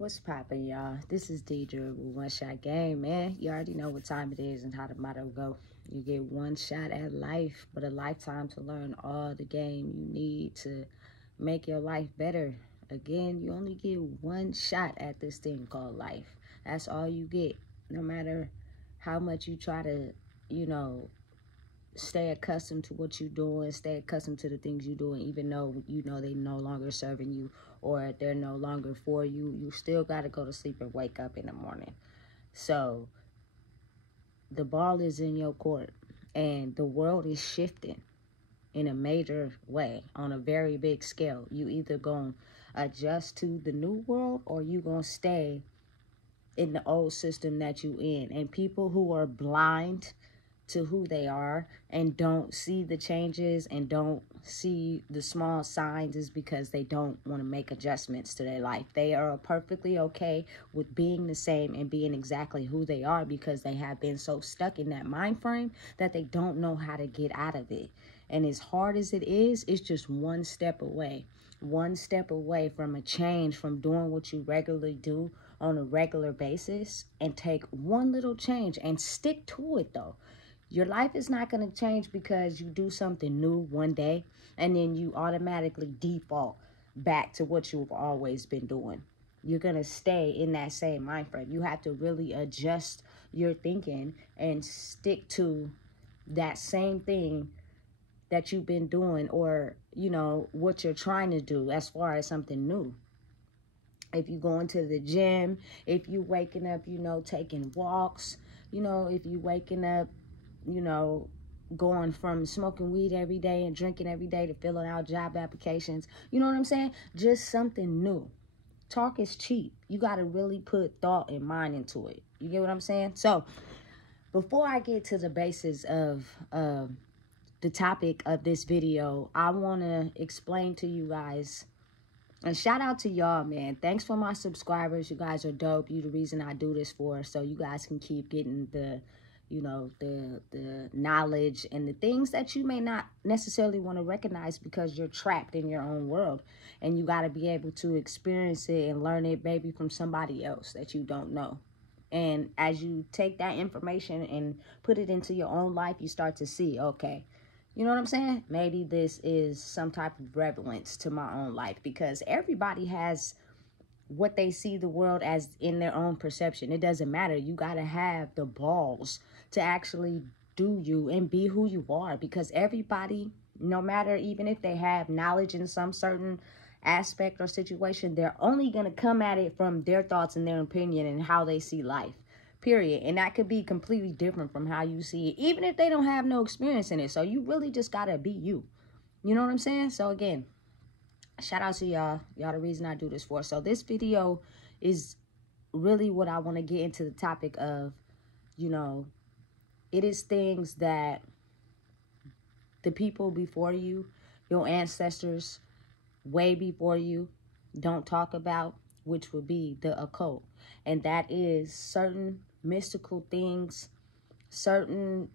What's poppin', y'all? This is Deidre with One Shot Game, man. You already know what time it is and how the motto go. You get one shot at life, but a lifetime to learn all the game you need to make your life better. Again, you only get one shot at this thing called life. That's all you get. No matter how much you try to, stay accustomed to what you're doing, stay accustomed to the things you're doing, even though you know they no longer serving you or they're no longer for you, you still got to go to sleep and wake up in the morning. So the ball is in your court and the world is shifting in a major way on a very big scale. You either gonna adjust to the new world or you gonna stay in the old system that you in. And people who are blind to who they are and don't see the changes and don't see the small signs is because they don't want to make adjustments to their life. They are perfectly okay with being the same and being exactly who they are because they have been so stuck in that mind frame that they don't know how to get out of it. And as hard as it is, it's just one step away from a change, from doing what you regularly do on a regular basis, and take one little change and stick to it though. Your life is not going to change because you do something new one day and then you automatically default back to what you've always been doing. You're going to stay in that same mind frame. You have to really adjust your thinking and stick to that same thing that you've been doing, or, what you're trying to do as far as something new. If you going to the gym, if you waking up, taking walks, if you waking up, going from smoking weed every day and drinking every day to filling out job applications. You know what I'm saying? Just something new. Talk is cheap. You got to really put thought and mind into it. You get what I'm saying? So before I get to the basis of the topic of this video, I want to explain to you guys, and shout out to y'all, man. Thanks for my subscribers. You guys are dope. You the reason I do this for, so you guys can keep getting the the knowledge and the things that you may not necessarily want to recognize because you're trapped in your own world, and you got to be able to experience it and learn it maybe from somebody else that you don't know. And as you take that information and put it into your own life, you start to see, okay, you know what I'm saying? Maybe this is some type of relevance to my own life, because everybody has what they see the world as in their own perception. It doesn't matter. You got to have the balls to actually do you and be who you are, because everybody, no matter, even if they have knowledge in some certain aspect or situation, they're only going to come at it from their thoughts and their opinion and how they see life, period. And that could be completely different from how you see it, even if they don't have no experience in it. So you really just got to be you. You know what I'm saying? So again, shout out to y'all. Y'all the reason I do this for. So this video is really what I want to get into the topic of, it is things that the people before you, your ancestors way before you, don't talk about, which would be the occult. And that is certain mystical things, certain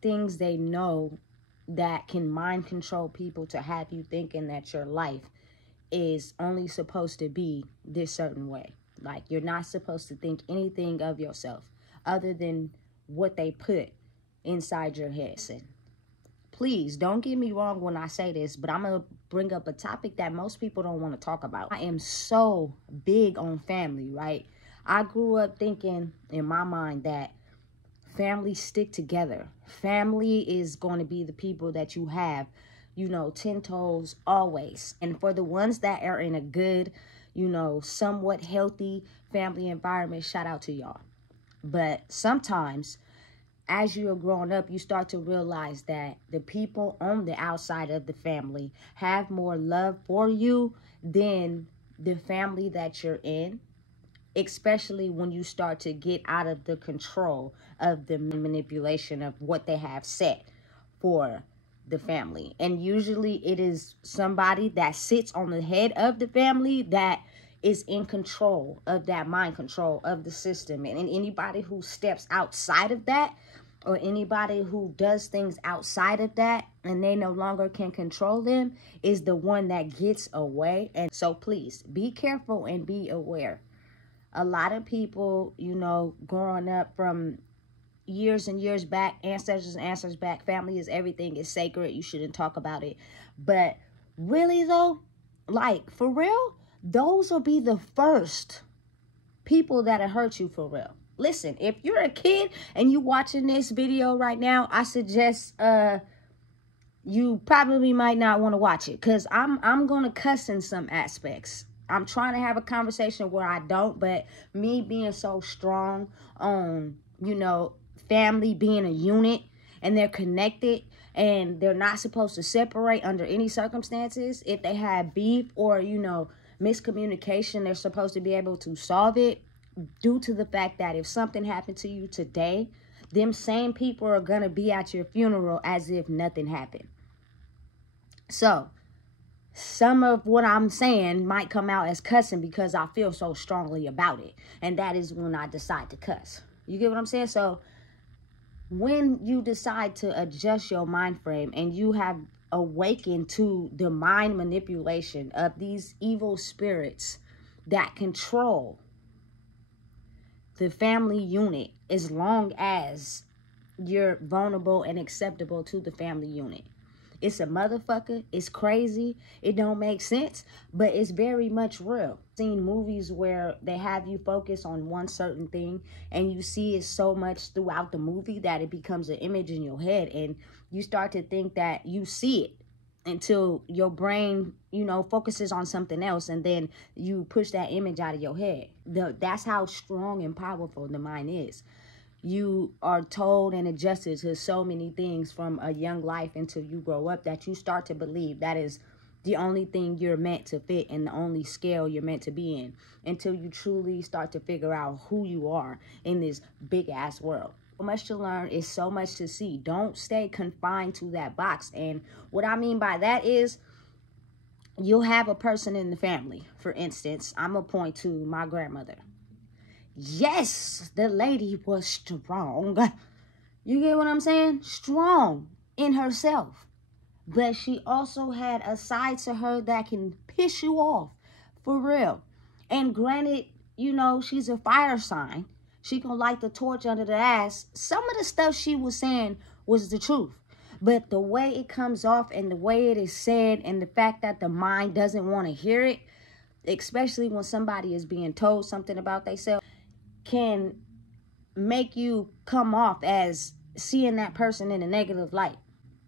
things they know that can mind control people to have you thinking that your life is only supposed to be this certain way. Like, you're not supposed to think anything of yourself other than what they put inside your head. Listen, please don't get me wrong when I say this, but I'm going to bring up a topic that most people don't want to talk about. I am so big on family, right? I grew up thinking in my mind that families stick together. Family is going to be the people that you have, 10 toes always. And for the ones that are in a good, somewhat healthy family environment, shout out to y'all. But sometimes as you're growing up, you start to realize that the people on the outside of the family have more love for you than the family that you're in, especially when you start to get out of the control of the manipulation of what they have set for the family. And usually it is somebody that sits on the head of the family that is in control of that mind control of the system. And anybody who steps outside of that, or anybody who does things outside of that and they no longer can control them, is the one that gets away. And so please be careful and be aware A lot of people, you know, growing up from years and years back, ancestors and ancestors back, family is everything, is sacred, you shouldn't talk about it. But really though, like for real, those will be the first people that'll hurt you for real. Listen, if you're a kid and you watching this video right now, I suggest you probably might not want to watch it, because I'm gonna cuss in some aspects. I'm trying to have a conversation where I don't, but me being so strong on, you know, family being a unit and they're connected and they're not supposed to separate under any circumstances. If they have beef or, you know, miscommunication, they're supposed to be able to solve it, due to the fact that if something happened to you today, them same people are gonna be at your funeral as if nothing happened. So some of what I'm saying might come out as cussing because I feel so strongly about it. And that is when I decide to cuss. You get what I'm saying? So when you decide to adjust your mind frame and you have awakened to the mind manipulation of these evil spirits that control the family unit, as long as you're vulnerable and acceptable to the family unit. It's a motherfucker. It's crazy. It don't make sense, but it's very much real. I've seen movies where they have you focus on one certain thing and you see it so much throughout the movie that it becomes an image in your head, and you start to think that you see it until your brain, you know, focuses on something else, and then you push that image out of your head. That's how strong and powerful the mind is. You are told and adjusted to so many things from a young life until you grow up that you start to believe that is the only thing you're meant to fit and the only scale you're meant to be in, until you truly start to figure out who you are in this big ass world. So much to learn, is so much to see. Don't stay confined to that box. And what I mean by that is, you'll have a person in the family. For instance, I'm gonna point to my grandmother. Yes, the lady was strong. You get what I'm saying? Strong in herself. But she also had a side to her that can piss you off. For real. And granted, you know, she's a fire sign. She can light the torch under the ass. Some of the stuff she was saying was the truth. But the way it comes off and the way it is said and the fact that the mind doesn't want to hear it, especially when somebody is being told something about themselves, can make you come off as seeing that person in a negative light.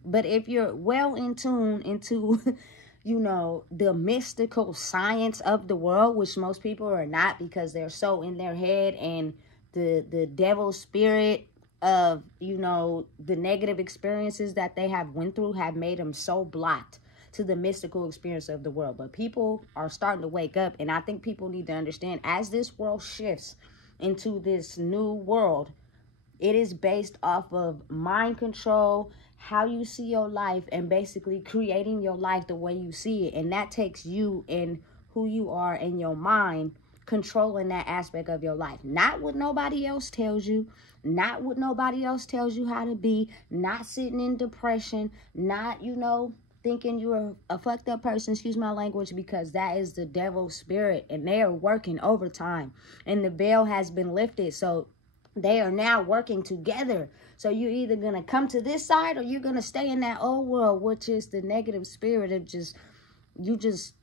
But if you're well in tune into, you know, the mystical science of the world, which most people are not because they're so in their head, and the devil spirit of, you know, the negative experiences that they have went through have made them so blocked to the mystical experience of the world. But people are starting to wake up, and I think people need to understand, as this world shifts into this new world, it is based off of mind control, how you see your life, and basically creating your life the way you see it. And that takes you and who you are in your mind, controlling that aspect of your life. Not what nobody else tells you, not what nobody else tells you how to be, not sitting in depression, not, you know, thinking you're a fucked up person, excuse my language, because that is the devil's spirit, and they are working overtime, and the veil has been lifted, so they are now working together. So you're either going to come to this side or you're going to stay in that old world, which is the negative spirit of just, you just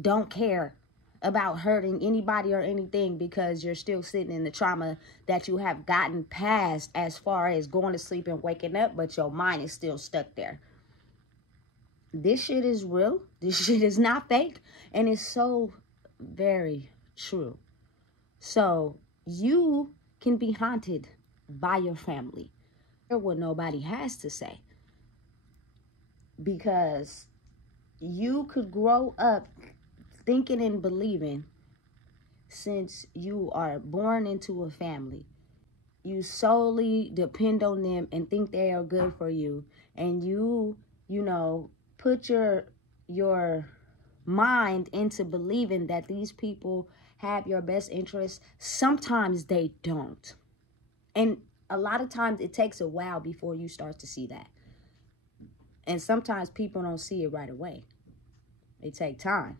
don't care about hurting anybody or anything because you're still sitting in the trauma that you have gotten past as far as going to sleep and waking up, but your mind is still stuck there. This shit is real. This shit is not fake. And it's so very true. So you can be haunted by your family. Hear what nobody has to say. Because you could grow up thinking and believing, since you are born into a family, you solely depend on them and think they are good for you. And you know, put your mind into believing that these people have your best interests. Sometimes they don't. And a lot of times it takes a while before you start to see that. And sometimes people don't see it right away. It takes time.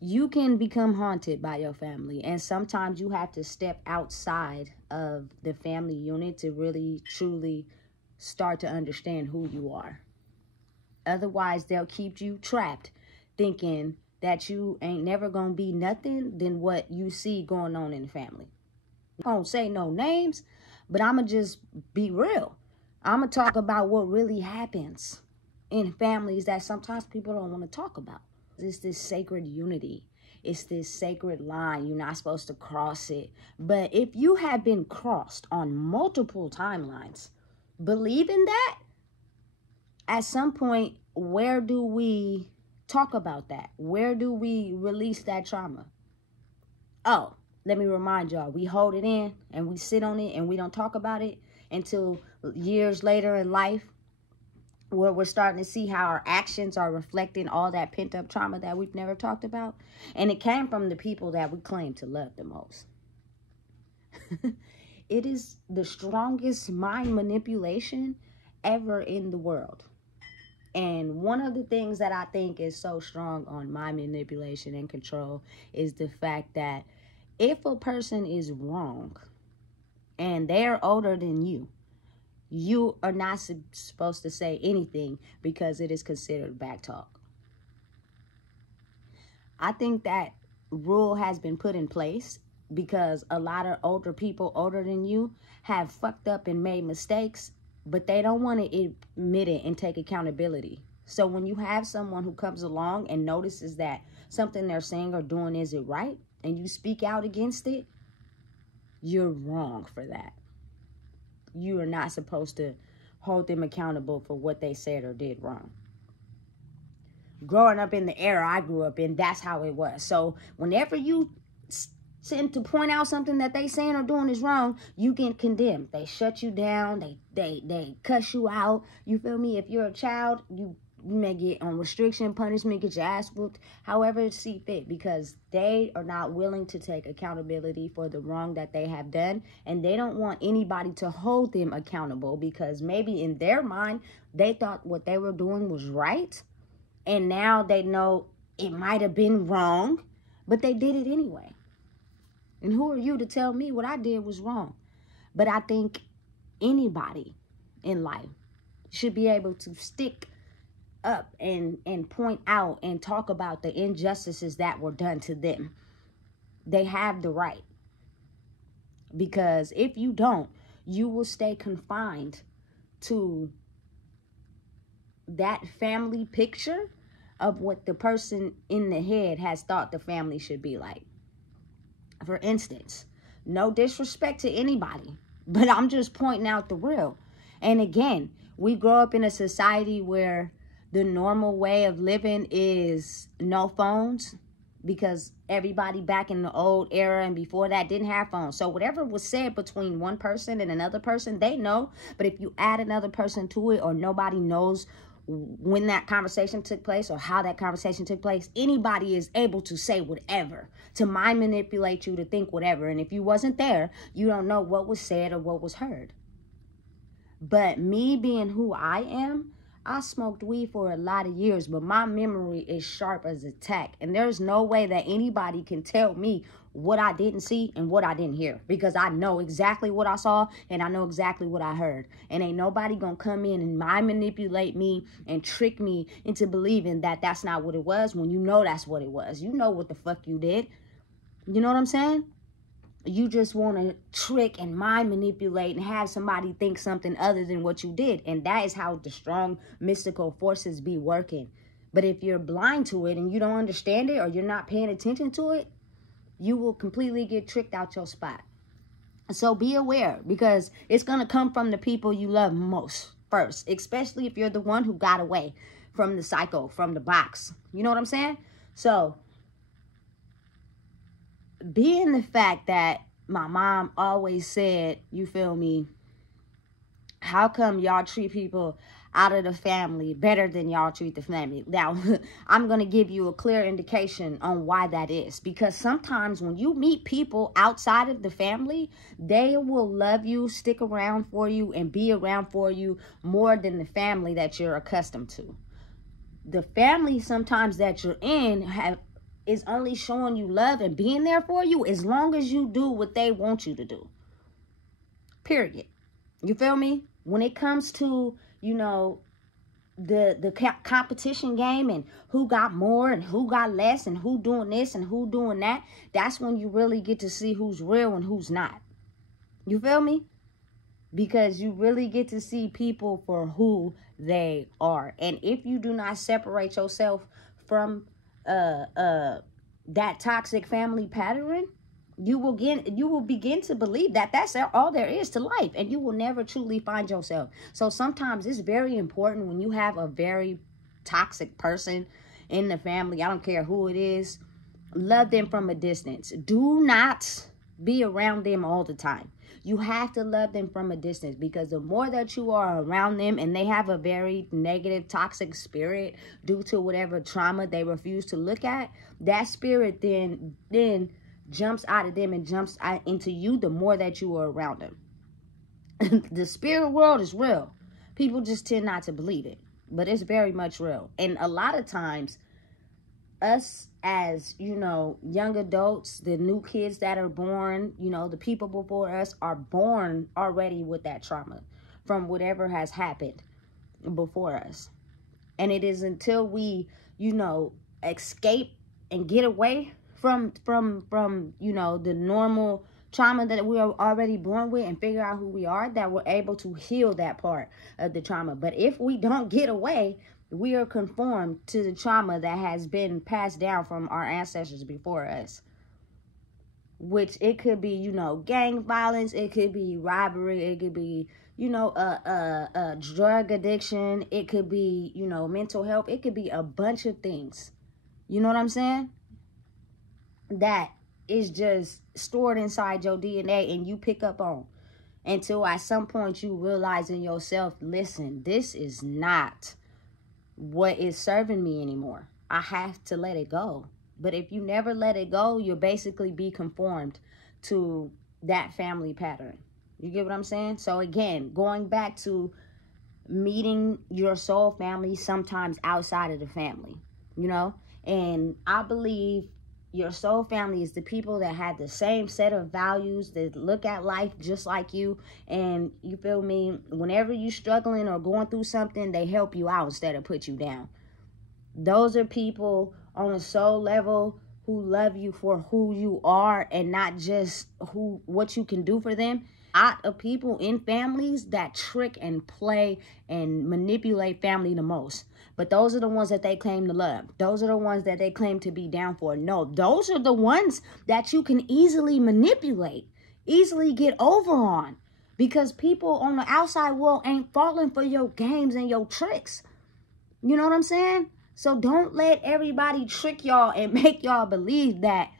you can become haunted by your family. And sometimes you have to step outside of the family unit to really, truly start to understand who you are. Otherwise, they'll keep you trapped thinking that you ain't never gonna be nothing than what you see going on in the family. I don't say no names, but I'ma just be real. I'ma talk about what really happens in families that sometimes people don't want to talk about. It's this sacred unity. It's this sacred line. You're not supposed to cross it. But if you have been crossed on multiple timelines, believe in that. At some point, where do we talk about that? Where do we release that trauma? Oh, let me remind y'all, we hold it in and we sit on it and we don't talk about it until years later in life, where we're starting to see how our actions are reflecting all that pent-up trauma that we've never talked about. And it came from the people that we claim to love the most. It is the strongest mind manipulation ever in the world. And one of the things that I think is so strong on mind manipulation and control is the fact that if a person is wrong and they're older than you are not supposed to say anything because it is considered back talk. I think that rule has been put in place because a lot of older people older than you have fucked up and made mistakes, but they don't want to admit it and take accountability. So when you have someone who comes along and notices that something they're saying or doing isn't right, and you speak out against it, you're wrong for that. You are not supposed to hold them accountable for what they said or did wrong. Growing up in the era I grew up in, that's how it was. So whenever you tend to point out something that they saying or doing is wrong, you get condemned. They shut you down. They cuss you out. You feel me? If you're a child, you may get on restriction, punishment, get your ass whooped, however it see fit, because they are not willing to take accountability for the wrong that they have done, and they don't want anybody to hold them accountable because maybe in their mind they thought what they were doing was right, and now they know it might have been wrong, but they did it anyway. And who are you to tell me what I did was wrong? But I think anybody in life should be able to stick up and point out and talk about the injustices that were done to them. They have the right. Because if you don't, you will stay confined to that family picture of what the person in the head has thought the family should be like. For instance, no disrespect to anybody, but I'm just pointing out the real. And again, we grow up in a society where the normal way of living is no phones, because everybody back in the old era and before that didn't have phones. So whatever was said between one person and another person, they know. But if you add another person to it, or nobody knows when that conversation took place or how that conversation took place, anybody is able to say whatever, to mind manipulate you to think whatever. And if you wasn't there, you don't know what was said or what was heard. But me being who I am, I smoked weed for a lot of years, but my memory is sharp as a tack. And there's no way that anybody can tell me what I didn't see and what I didn't hear, because I know exactly what I saw and I know exactly what I heard. And ain't nobody gonna come in and mind manipulate me and trick me into believing that that's not what it was when you know that's what it was. You know what the fuck you did. You know what I'm saying? You just want to trick and mind manipulate and have somebody think something other than what you did. And that is how the strong mystical forces be working. But if you're blind to it and you don't understand it, or you're not paying attention to it, you will completely get tricked out your spot. So be aware, because it's going to come from the people you love most first, especially if you're the one who got away from the cycle, from the box. You know what I'm saying? So being the fact that my mom always said, you feel me, how come y'all treat people out of the family better than y'all treat the family? Now, I'm going to give you a clear indication on why that is. Because sometimes when you meet people outside of the family, they will love you, stick around for you, and be around for you more than the family that you're accustomed to. The family sometimes that you're in is only showing you love and being there for you as long as you do what they want you to do. Period. You feel me? When it comes to, you know, the competition game and who got more and who got less and who doing this and who doing that, that's when you really get to see who's real and who's not. You feel me? Because you really get to see people for who they are. And if you do not separate yourself from that toxic family pattern, you will begin to believe that that's all there is to life, and you will never truly find yourself. So sometimes it's very important when you have a very toxic person in the family, I don't care who it is, love them from a distance. Do not be around them all the time. You have to love them from a distance, because the more that you are around them and they have a very negative, toxic spirit due to whatever trauma they refuse to look at, that spirit then jumps out of them and jumps out into you the more that you are around them. The spirit world is real. People just tend not to believe it, but it's very much real. And a lot of times, us as, you know, young adults, the new kids that are born, you know, the people before us are born already with that trauma from whatever has happened before us. And it is until we, you know, escape and get away from you know, the normal trauma that we are already born with and figure out who we are, that we're able to heal that part of the trauma. But if we don't get away, we are conformed to the trauma that has been passed down from our ancestors before us. Which it could be, you know, gang violence, it could be robbery, it could be, you know, drug addiction, it could be, you know, mental health, it could be a bunch of things. You know what I'm saying? That is just stored inside your DNA and you pick up on until at some point you realize in yourself, listen, this is not what is serving me anymore. I have to let it go. But if you never let it go, you'll basically be conformed to that family pattern. You get what I'm saying? So again, going back to meeting your soul family sometimes outside of the family, you know? And I believe your soul family is the people that have the same set of values, that look at life just like you. And you feel me? Whenever you're struggling or going through something, they help you out instead of put you down. Those are people on a soul level who love you for who you are and not just what you can do for them. A lot of people in families that trick and play and manipulate family the most. But those are the ones that they claim to love. Those are the ones that they claim to be down for. No, those are the ones that you can easily manipulate, easily get over on. Because people on the outside world ain't falling for your games and your tricks. You know what I'm saying? So don't let everybody trick y'all and make y'all believe that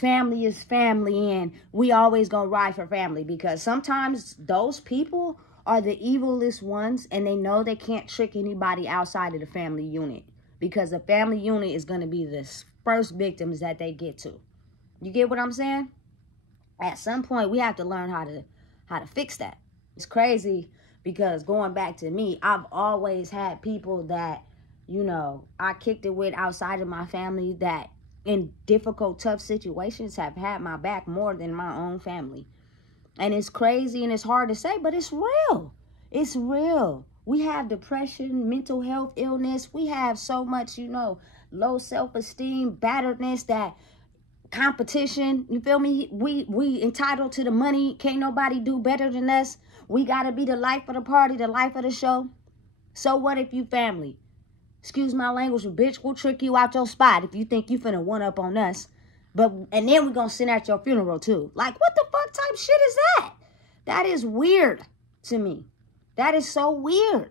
family is family and we always gonna ride for family. Because sometimes those people are the evilest ones, and they know they can't trick anybody outside of the family unit, because the family unit is going to be the first victims that they get to. You get what I'm saying? At some point, we have to learn how to fix that. It's crazy because going back to me, I've always had people that, you know, I kicked it with outside of my family that in difficult, tough situations have had my back more than my own family. And it's crazy and it's hard to say, but it's real. It's real. We have depression, mental health illness. We have so much, you know, low self-esteem, batteredness, that competition. You feel me? We entitled to the money. Can't nobody do better than us. We got to be the life of the party, the life of the show. So what if you family? Excuse my language, but bitch, we'll trick you out your spot if you think you finna one up on us. And then we're gonna sing at your funeral too. Like, what the fuck type shit is that? That is weird to me. That is so weird.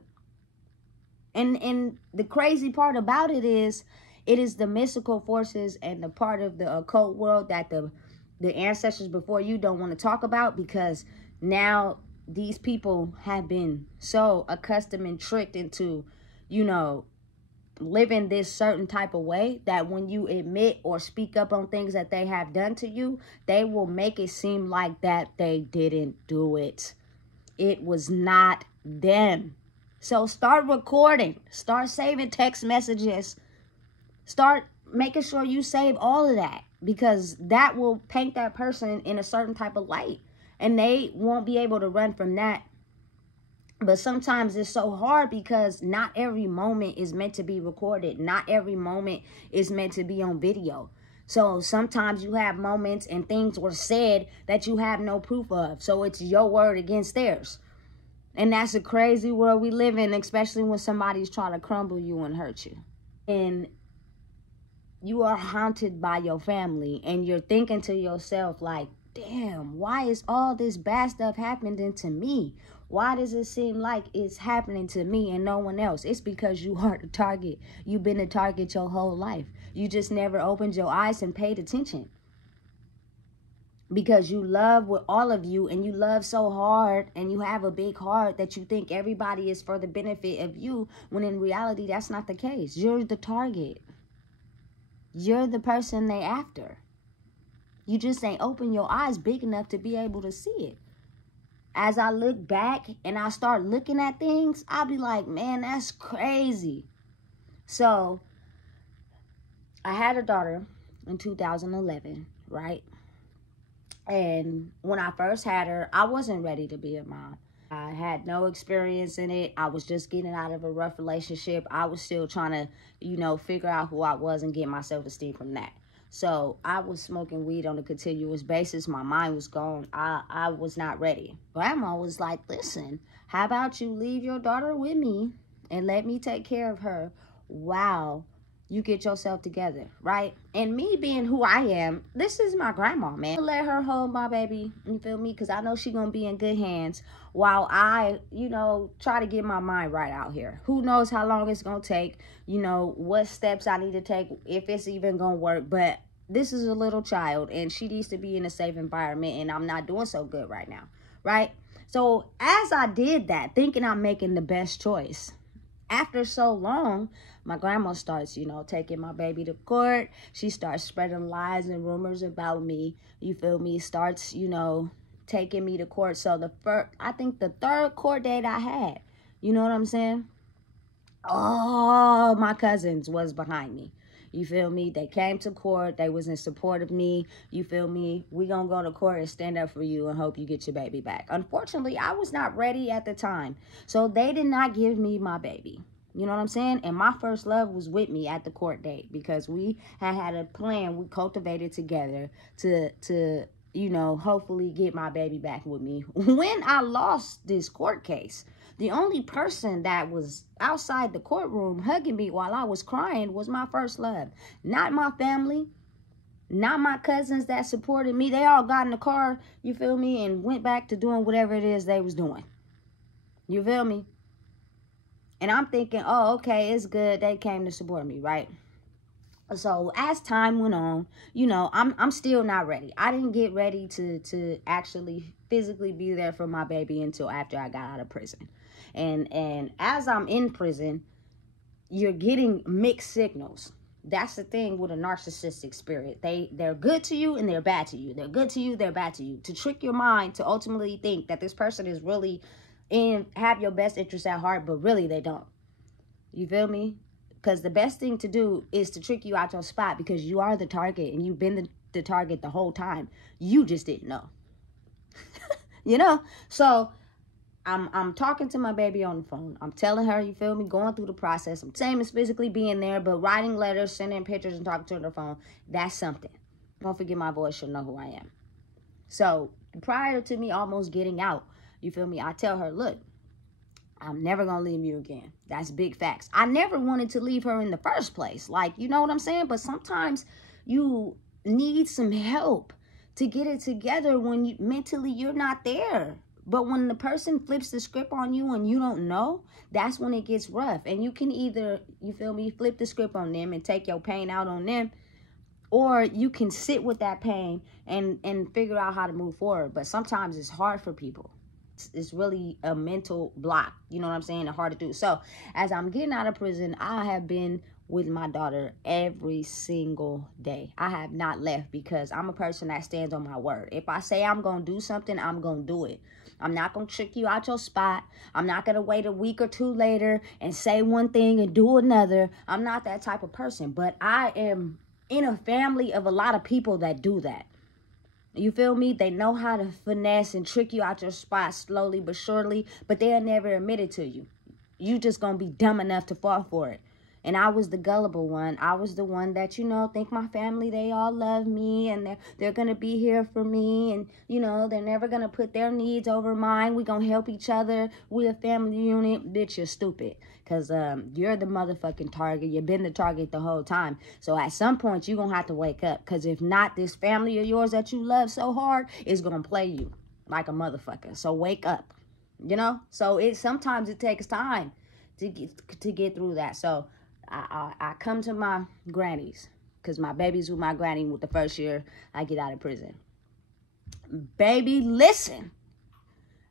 And the crazy part about it is the mystical forces and the part of the occult world that the ancestors before you don't want to talk about, because now these people have been so accustomed and tricked into, you know, living this certain type of way that when you admit or speak up on things that they have done to you, they will make it seem like that they didn't do it. It was not them. So start recording. Start saving text messages. Start making sure you save all of that, because that will paint that person in a certain type of light, and they won't be able to run from that. But sometimes it's so hard because not every moment is meant to be recorded. Not every moment is meant to be on video. So sometimes you have moments and things were said that you have no proof of. So it's your word against theirs. And that's a crazy world we live in, especially when somebody's trying to crumble you and hurt you. And you are haunted by your family, and you're thinking to yourself like, damn, why is all this bad stuff happening to me? Why does it seem like it's happening to me and no one else? It's because you are the target. You've been the target your whole life. You just never opened your eyes and paid attention. Because you love with all of you, and you love so hard, and you have a big heart that you think everybody is for the benefit of you, when in reality, that's not the case. You're the target. You're the person they after. You just ain't open your eyes big enough to be able to see it. As I look back and I start looking at things, I'll be like, man, that's crazy. So I had a daughter in 2011, right? And when I first had her, I wasn't ready to be a mom. I had no experience in it. I was just getting out of a rough relationship. I was still trying to, figure out who I was and get my self-esteem from that. So I was smoking weed on a continuous basis. My mind was gone. I was not ready. Grandma was like, listen, how about you leave your daughter with me and let me take care of her while you get yourself together, right? And me being who I am, this is my grandma, man. Let her hold my baby, you feel me? Because I know she's going to be in good hands while I, try to get my mind right out here. Who knows how long it's going to take, what steps I need to take, if it's even going to work. But this is a little child, and she needs to be in a safe environment, and I'm not doing so good right now, right? So as I did that, thinking I'm making the best choice, after so long, my grandma starts, taking my baby to court. She starts spreading lies and rumors about me. You feel me? Starts, taking me to court. So I think the third court date I had, you know what I'm saying? All my cousins was behind me. You feel me? They came to court. They was in support of me. You feel me? We gonna go to court and stand up for you and hope you get your baby back. Unfortunately, I was not ready at the time. So they did not give me my baby. You know what I'm saying? And my first love was with me at the court date, because we had a plan we cultivated together to hopefully get my baby back with me. When I lost this court case, the only person that was outside the courtroom hugging me while I was crying was my first love. Not my family, not my cousins that supported me. They all got in the car, you feel me, and went back to doing whatever it is they was doing. You feel me? And I'm thinking, oh, okay, it's good. They came to support me, right? So as time went on, I'm still not ready. I didn't get ready to actually physically be there for my baby until after I got out of prison. And as I'm in prison, you're getting mixed signals. That's the thing with a narcissistic spirit. They're good to you and they're bad to you. They're good to you, they're bad to you. To trick your mind to ultimately think that this person is really have your best interest at heart, but really they don't. You feel me? Because the best thing to do is to trick you out your spot, because you are the target and you've been the target the whole time. You just didn't know. So I'm talking to my baby on the phone. I'm telling her, you feel me, going through the process. Same as physically being there, but writing letters, sending pictures, and talking to her on the phone, that's something. Don't forget my voice, she'll know who I am. So prior to me almost getting out, you feel me, I tell her, look, I'm never going to leave you again. That's big facts. I never wanted to leave her in the first place. Like, you know what I'm saying? But sometimes you need some help to get it together when mentally you're not there. But when the person flips the script on you and you don't know, that's when it gets rough. And you can either, you feel me, flip the script on them and take your pain out on them, or you can sit with that pain and figure out how to move forward. But sometimes it's hard for people. It's really a mental block, you know what I'm saying, and hard to do. So as I'm getting out of prison, I have been with my daughter every single day. I have not left because I'm a person that stands on my word. If I say I'm going to do something, I'm going to do it. I'm not going to trick you out your spot. I'm not going to wait a week or two later and say one thing and do another. I'm not that type of person. But I am in a family of a lot of people that do that. You feel me? They know how to finesse and trick you out your spot slowly but surely, but they'll never admit it to you. You just going to be dumb enough to fall for it. And I was the gullible one. I was the one that, you know, think my family, they all love me and they're going to be here for me. And, you know, they're never going to put their needs over mine. We're going to help each other. We're a family unit. Bitch, you're stupid. Because you're the motherfucking target. You've been the target the whole time. So at some point, you're going to have to wake up. Because if not, this family of yours that you love so hard is going to play you like a motherfucker. So wake up. You know? So sometimes it takes time to get through that. So I come to my granny's because my baby's with my granny with the first year I get out of prison. Baby, listen.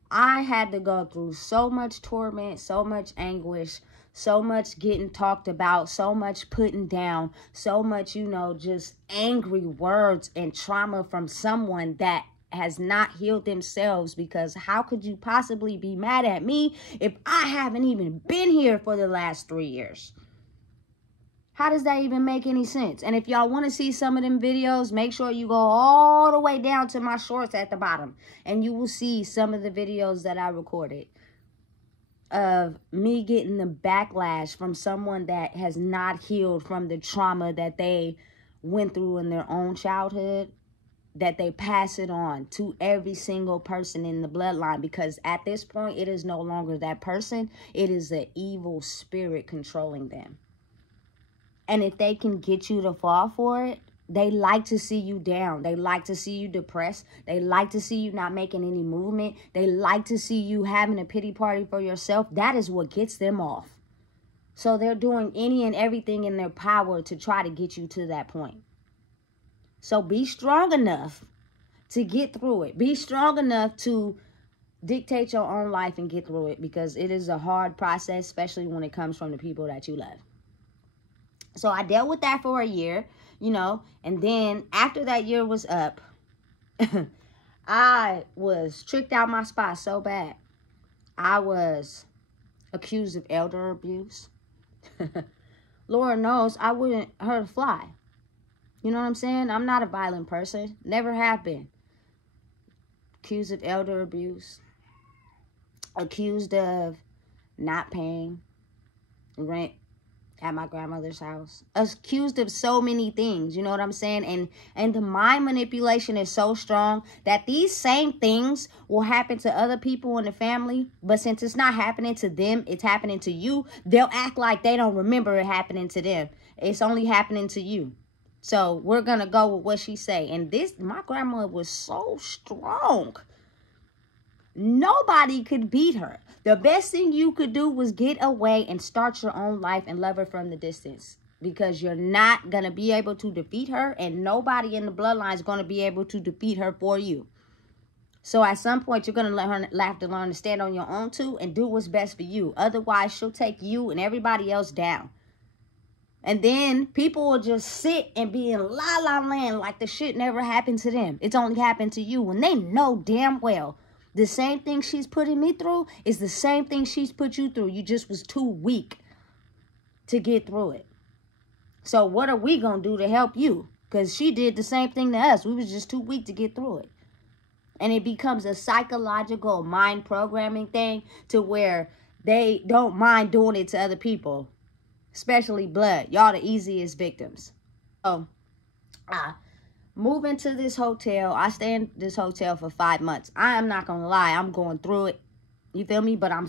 I had to go through so much torment, so much anguish, so much getting talked about, so much putting down, so much, you know, just angry words and trauma from someone that has not healed themselves, because how could you possibly be mad at me if I haven't even been here for the last 3 years? How does that even make any sense? And if y'all want to see some of them videos, make sure you go all the way down to my shorts at the bottom. And you will see some of the videos that I recorded of me getting the backlash from someone that has not healed from the trauma that they went through in their own childhood, that they pass it on to every single person in the bloodline. Because at this point, it is no longer that person. It is the evil spirit controlling them. And if they can get you to fall for it, they like to see you down. They like to see you depressed. They like to see you not making any movement. They like to see you having a pity party for yourself. That is what gets them off. So they're doing any and everything in their power to try to get you to that point. So be strong enough to get through it. Be strong enough to dictate your own life and get through it, because it is a hard process, especially when it comes from the people that you love. So I dealt with that for a year, you know, and then after that year was up, I was tricked out my spot so bad. I was accused of elder abuse. Lord knows I wouldn't hurt a fly. You know what I'm saying? I'm not a violent person. Never have been. Accused of elder abuse. Accused of not paying rent at my grandmother's house. Accused of so many things, you know what I'm saying? And the mind manipulation is so strong that these same things will happen to other people in the family, but since it's not happening to them, it's happening to you. They'll act like they don't remember it happening to them. It's only happening to you. So we're gonna go with what she say. And my grandma was so strong. Nobody could beat her. The best thing you could do was get away and start your own life and love her from the distance, because you're not going to be able to defeat her, and nobody in the bloodline is going to be able to defeat her for you. So at some point, you're going to have to learn to stand on your own too and do what's best for you. Otherwise, she'll take you and everybody else down. And then people will just sit and be in la-la land like the shit never happened to them. It's only happened to you, when they know damn well the same thing she's putting me through is the same thing she's put you through. You just was too weak to get through it. So what are we going to do to help you? Because she did the same thing to us. We was just too weak to get through it. And it becomes a psychological mind programming thing to where they don't mind doing it to other people, especially blood. Y'all the easiest victims. So, move into this hotel. I stay in this hotel for 5 months. I am not going to lie. I'm going through it. You feel me? But I'm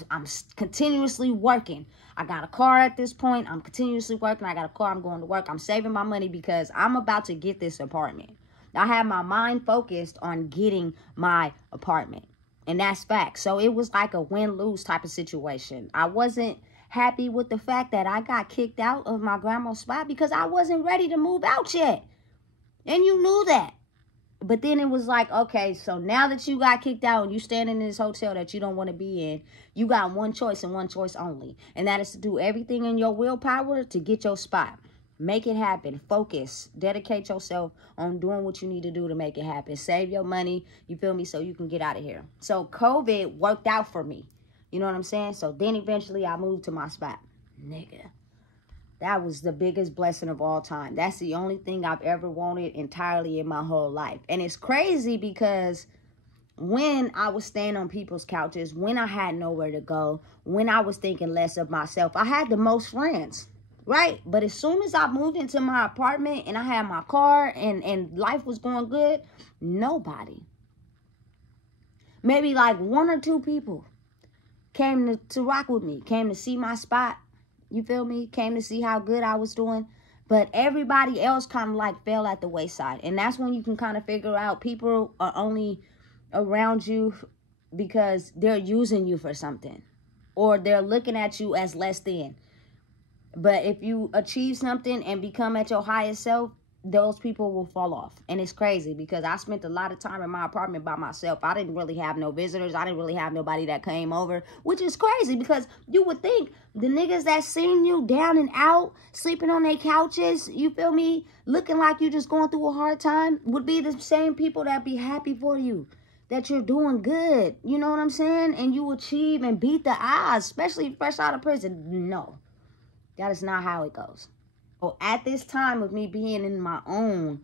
continuously working. I got a car at this point. I'm continuously working. I got a car. I'm going to work. I'm saving my money because I'm about to get this apartment. I have my mind focused on getting my apartment. And that's fact. So it was like a win-lose type of situation. I wasn't happy with the fact that I got kicked out of my grandma's spot because I wasn't ready to move out yet. And you knew that. But then it was like, okay, so now that you got kicked out and you standing in this hotel that you don't want to be in, you got one choice and one choice only. And that is to do everything in your willpower to get your spot. Make it happen. Focus. Dedicate yourself on doing what you need to do to make it happen. Save your money, you feel me, so you can get out of here. So COVID worked out for me. You know what I'm saying? So then eventually I moved to my spot. Nigga. That was the biggest blessing of all time. That's the only thing I've ever wanted entirely in my whole life. And it's crazy because when I was staying on people's couches, when I had nowhere to go, when I was thinking less of myself, I had the most friends, right? But as soon as I moved into my apartment and I had my car and life was going good, nobody. Maybe like one or two people came to rock with me, came to see my spot. You feel me? Came to see how good I was doing. But everybody else kind of like fell at the wayside. And that's when you can kind of figure out people are only around you because they're using you for something. Or they're looking at you as less than. But if you achieve something and become at your highest self, those people will fall off. And it's crazy because I spent a lot of time in my apartment by myself. I didn't really have no visitors. I didn't really have nobody that came over, which is crazy because you would think the niggas that seen you down and out, sleeping on their couches, you feel me, looking like you just going through a hard time, would be the same people that be happy for you, that you're doing good. You know what I'm saying? And you achieve and beat the odds, especially fresh out of prison. No, that is not how it goes. So at this time of me being in my own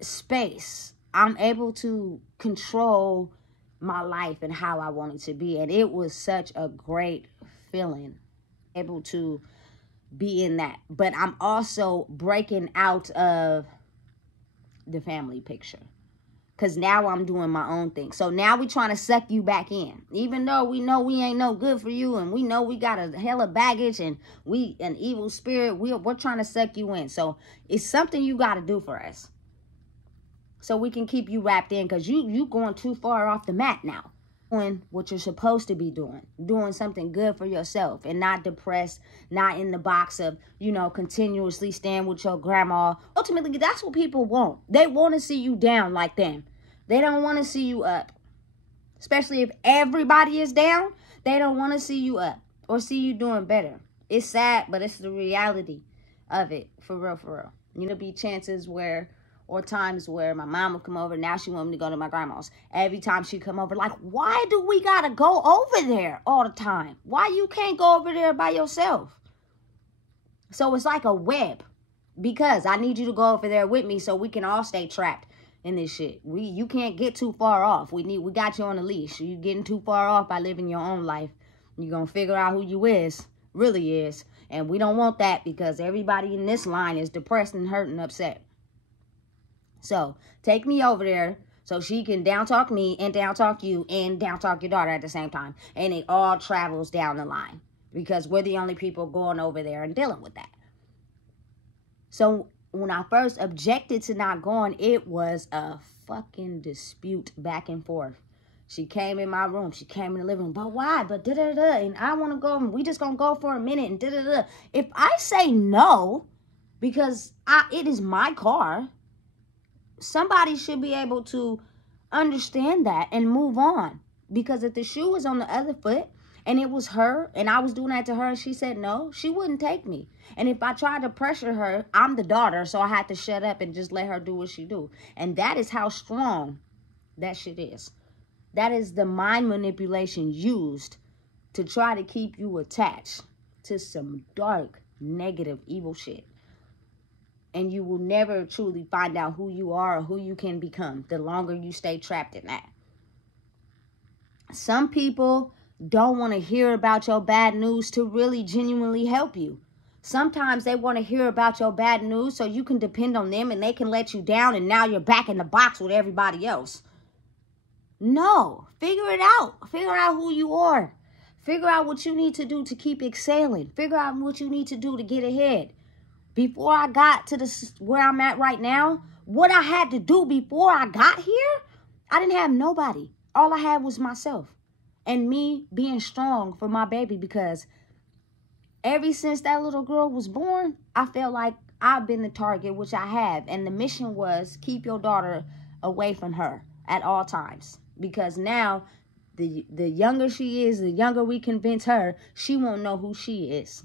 space, I'm able to control my life and how I want it to be. And it was such a great feeling, able to be in that. But I'm also breaking out of the family picture. Because now I'm doing my own thing. So now we trying to suck you back in. Even though we know we ain't no good for you. And we know we got a hell of baggage. And we an evil spirit. We're trying to suck you in. So it's something you got to do for us. So we can keep you wrapped in. Because you going too far off the mat now. Doing what you're supposed to be doing. Doing something good for yourself. And not depressed. Not in the box of, you know, continuously staying with your grandma. Ultimately, that's what people want. They want to see you down like them. They don't want to see you up. Especially if everybody is down. They don't want to see you up. Or see you doing better. It's sad, but it's the reality of it. For real, for real. You know, be chances where, or times where my mom would come over. Now she want me to go to my grandma's. Every time she come over, like, why do we got to go over there all the time? Why you can't go over there by yourself? So it's like a web. Because I need you to go over there with me so we can all stay trapped in this shit. You can't get too far off. We got you on a leash. You getting too far off by living your own life. You're going to figure out who you really is. And we don't want that because everybody in this line is depressed and hurt and upset. So take me over there so she can down talk me and down talk you and down talk your daughter at the same time. And it all travels down the line because we're the only people going over there and dealing with that. So when I first objected to not going, it was a fucking dispute back and forth. She came in my room. She came in the living room. But why? But da-da-da. And I want to go. And we just going to go for a minute. And da-da-da. If I say no, because it is my car, somebody should be able to understand that and move on. Because if the shoe was on the other foot, and it was her, and I was doing that to her, and she said no, she wouldn't take me. And if I tried to pressure her, I'm the daughter, so I had to shut up and just let her do what she do. And that is how strong that shit is. That is the mind manipulation used to try to keep you attached to some dark, negative, evil shit. And you will never truly find out who you are or who you can become the longer you stay trapped in that. Some people don't want to hear about your bad news to really genuinely help you. Sometimes they want to hear about your bad news so you can depend on them and they can let you down and now you're back in the box with everybody else. No, figure it out. Figure out who you are. Figure out what you need to do to keep excelling. Figure out what you need to do to get ahead. Before I got to where I'm at right now, what I had to do before I got here, I didn't have nobody. All I had was myself. And me being strong for my baby because ever since that little girl was born, I felt like I've been the target, which I have. And the mission was keep your daughter away from her at all times. Because now, the younger she is, the younger we convince her, she won't know who she is.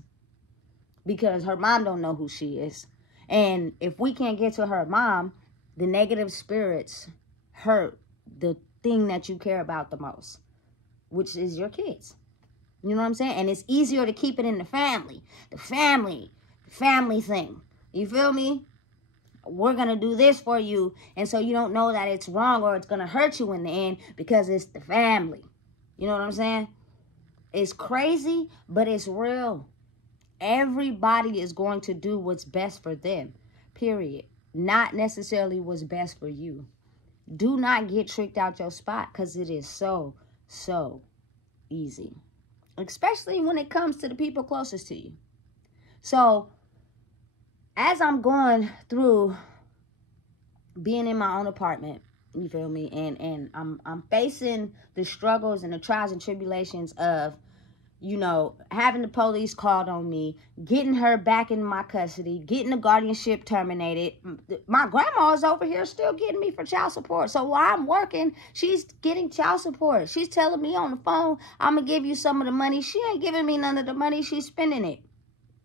Because her mom don't know who she is. And if we can't get to her mom, the negative spirits hurt the thing that you care about the most, which is your kids. You know what I'm saying? And it's easier to keep it in the family. The family thing. You feel me? We're going to do this for you. And so you don't know that it's wrong or it's going to hurt you in the end because it's the family. You know what I'm saying? It's crazy, but it's real. Everybody is going to do what's best for them, period. Not necessarily what's best for you. Do not get tricked out your spot because it is so, so easy. Especially when it comes to the people closest to you. So, as I'm going through being in my own apartment, you feel me, and I'm facing the struggles and the trials and tribulations of, you know, having the police called on me, getting her back in my custody, getting the guardianship terminated. My grandma is over here still getting me for child support. So while I'm working, she's getting child support. She's telling me on the phone, I'm going to give you some of the money. She ain't giving me none of the money. She's spending it.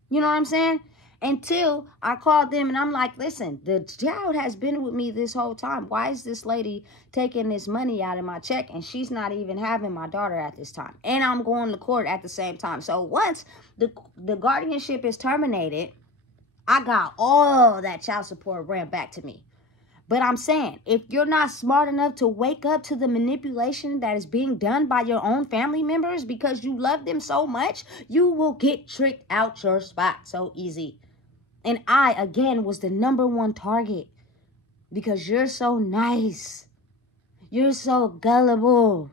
You know what I'm saying? Until I called them and I'm like, listen, the child has been with me this whole time. Why is this lady taking this money out of my check and she's not even having my daughter at this time? And I'm going to court at the same time. So once the guardianship is terminated, I got all that child support ran back to me. But I'm saying, if you're not smart enough to wake up to the manipulation that is being done by your own family members because you love them so much, you will get tricked out your spot so easy. And I, again, was the #1 target because you're so nice. You're so gullible.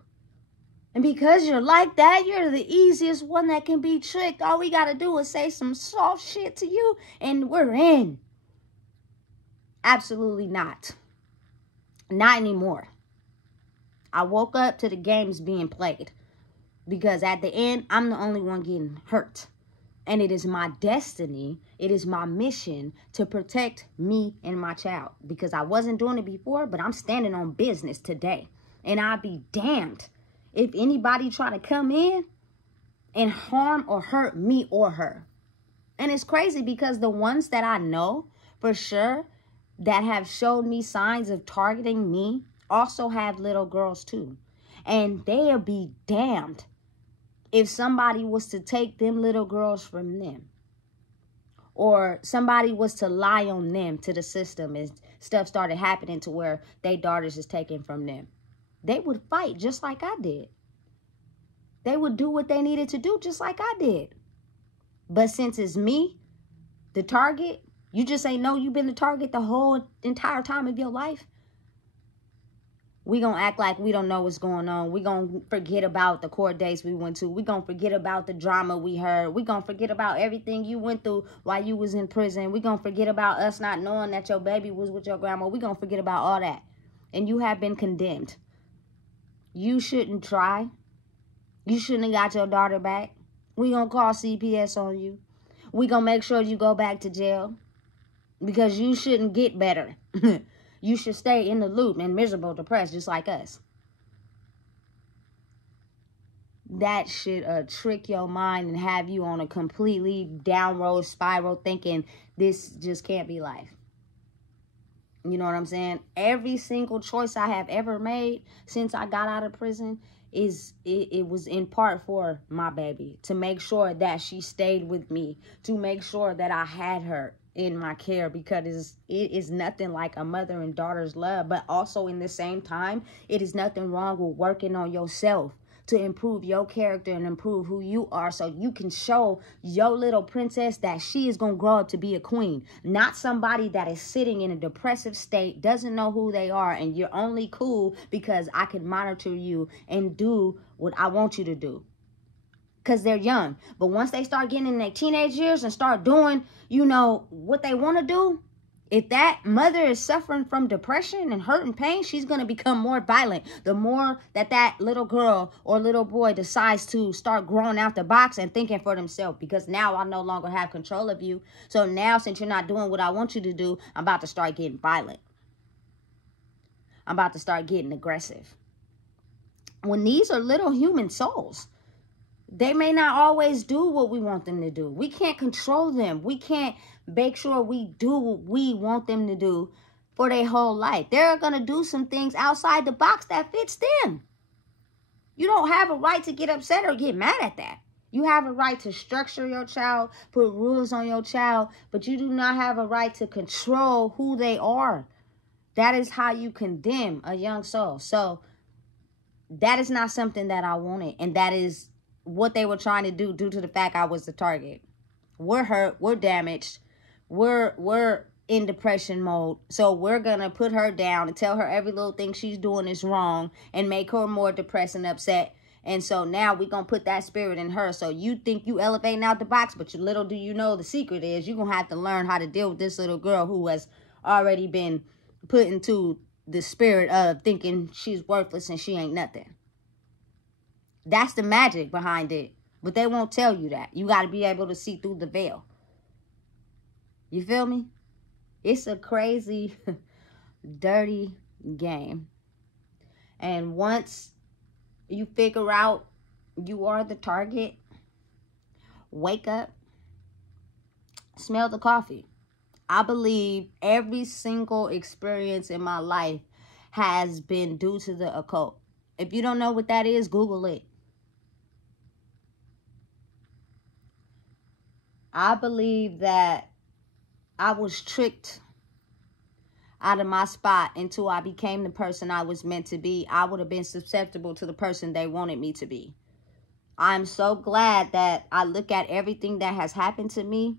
And because you're like that, you're the easiest one that can be tricked. All we got to do is say some soft shit to you and we're in. Absolutely not. Not anymore. I woke up to the games being played because at the end, I'm the only one getting hurt. And it is my destiny, it is my mission to protect me and my child. Because I wasn't doing it before, but I'm standing on business today. And I'll be damned if anybody try to come in and harm or hurt me or her. And it's crazy because the ones that I know for sure that have showed me signs of targeting me also have little girls too. And they'll be damned if somebody was to take them little girls from them, or somebody was to lie on them to the system and stuff started happening to where their daughters is taken from them, they would fight just like I did. They would do what they needed to do just like I did. But since it's me, the target, you just ain't know you've been the target the whole entire time of your life. We gonna act like we don't know what's going on. We gonna forget about the court dates we went to. We gonna forget about the drama we heard. We gonna forget about everything you went through while you was in prison. We gonna forget about us not knowing that your baby was with your grandma. We gonna forget about all that. And you have been condemned. You shouldn't try. You shouldn't have got your daughter back. We gonna call CPS on you. We gonna make sure you go back to jail. Because you shouldn't get better. You should stay in the loop and miserable, depressed, just like us. That should trick your mind and have you on a completely downward spiral thinking this just can't be life. You know what I'm saying? Every single choice I have ever made since I got out of prison it was in part for my baby. To make sure that she stayed with me. To make sure that I had her in my care, because it is nothing like a mother and daughter's love. But also in the same time, it is nothing wrong with working on yourself to improve your character and improve who you are, so you can show your little princess that she is going to grow up to be a queen, not somebody that is sitting in a depressive state, doesn't know who they are, and you're only cool because I can monitor you and do what I want you to do. Because they're young. But once they start getting in their teenage years and start doing, you know, what they want to do, If that mother is suffering from depression and hurt and pain, she's going to become more violent. The more that little girl or little boy decides to start growing out the box and thinking for themselves, because now I no longer have control of you. So now, since you're not doing what I want you to do, I'm about to start getting violent. I'm about to start getting aggressive. When these are little human souls, they may not always do what we want them to do. We can't control them. We can't make sure we do what we want them to do for their whole life. They're going to do some things outside the box that fits them. You don't have a right to get upset or get mad at that. You have a right to structure your child, put rules on your child, but you do not have a right to control who they are. That is how you condemn a young soul. So that is not something that I wanted, and that is what they were trying to do due to the fact I was the target. We're hurt, we're damaged, we're in depression mode, so we're gonna put her down and tell her every little thing she's doing is wrong and make her more depressed and upset. And so now we're gonna put that spirit in her. So you think you elevating out the box, but little do you know the secret is you're gonna have to learn how to deal with this little girl who has already been put into the spirit of thinking she's worthless and she ain't nothing. That's the magic behind it. But they won't tell you that. You got to be able to see through the veil. You feel me? It's a crazy, dirty game. And once you figure out you are the target, wake up, smell the coffee. I believe every single experience in my life has been due to the occult. If you don't know what that is, Google it. I believe that I was tricked out of my spot until I became the person I was meant to be. I would have been susceptible to the person they wanted me to be. I'm so glad that I look at everything that has happened to me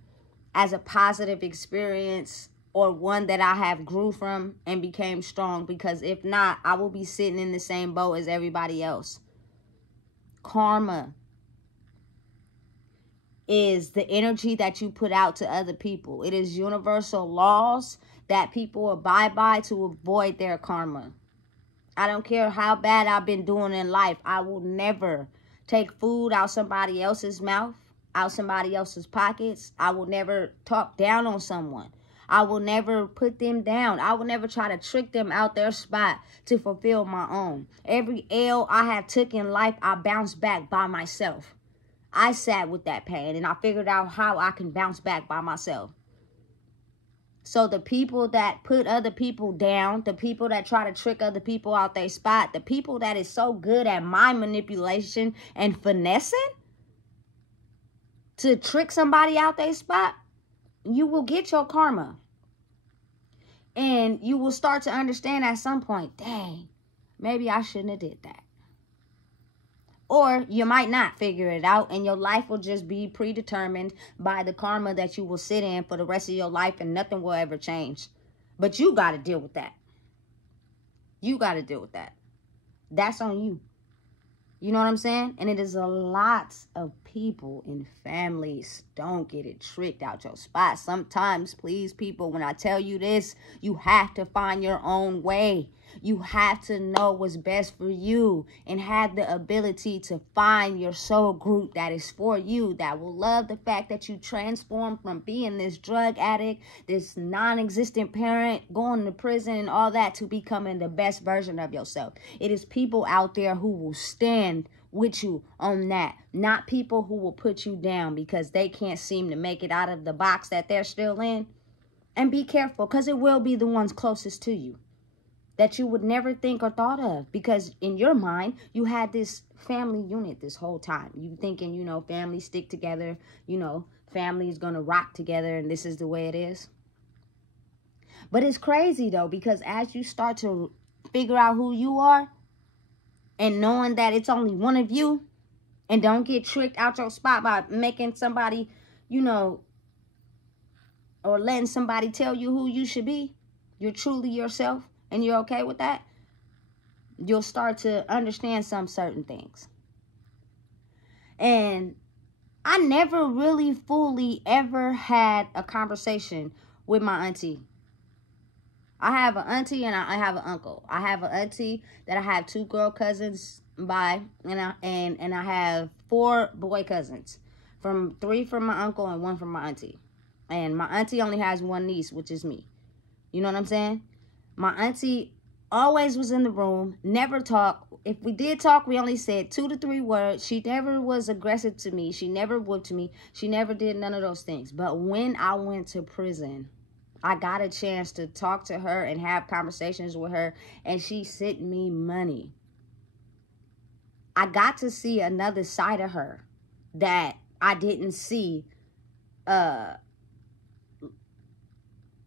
as a positive experience, or one that I have grew from and became strong, because if not, I will be sitting in the same boat as everybody else. Karma is the energy that you put out to other people. It is universal laws that people abide by to avoid their karma. I don't care how bad I've been doing in life. I will never take food out somebody else's mouth, out somebody else's pockets. I will never talk down on someone. I will never put them down. I will never try to trick them out their spot to fulfill my own. Every L I have took in life, I bounced back by myself. I sat with that pain and I figured out how I can bounce back by myself. So the people that put other people down, the people that try to trick other people out their spot, the people that is so good at mind manipulation and finessing to trick somebody out their spot, you will get your karma. And you will start to understand at some point, dang, maybe I shouldn't have did that. Or you might not figure it out, and your life will just be predetermined by the karma that you will sit in for the rest of your life, and nothing will ever change. But you got to deal with that. You got to deal with that. That's on you. You know what I'm saying? And it is a lot of people and families. Don't get it tricked out your spot. Sometimes, please, people, when I tell you this, you have to find your own way. You have to know what's best for you and have the ability to find your soul group that is for you, that will love the fact that you transformed from being this drug addict, this non-existent parent, going to prison and all that, to becoming the best version of yourself. It is people out there who will stand with you on that, not people who will put you down because they can't seem to make it out of the box that they're still in. And be careful, because it will be the ones closest to you that you would never think or thought of, because in your mind, you had this family unit this whole time. You thinking, you know, families stick together, you know, family is going to rock together, and this is the way it is. But it's crazy, though, because as you start to figure out who you are, and knowing that it's only one of you, and don't get tricked out your spot by making somebody, you know, or letting somebody tell you who you should be, you're truly yourself, and you're okay with that, you'll start to understand some certain things. And I never really fully ever had a conversation with my auntie I have an auntie and I have an uncle. I have an auntie that I have 2 girl cousins by, and I have 4 boy cousins, 3 from my uncle and 1 from my auntie. And my auntie only has 1 niece, which is me. You know what I'm saying? My auntie always was in the room, never talked. If we did talk, we only said 2 to 3 words. She never was aggressive to me. She never whooped me. She never did none of those things. But when I went to prison, I got a chance to talk to her and have conversations with her, and she sent me money. I got to see another side of her that I didn't see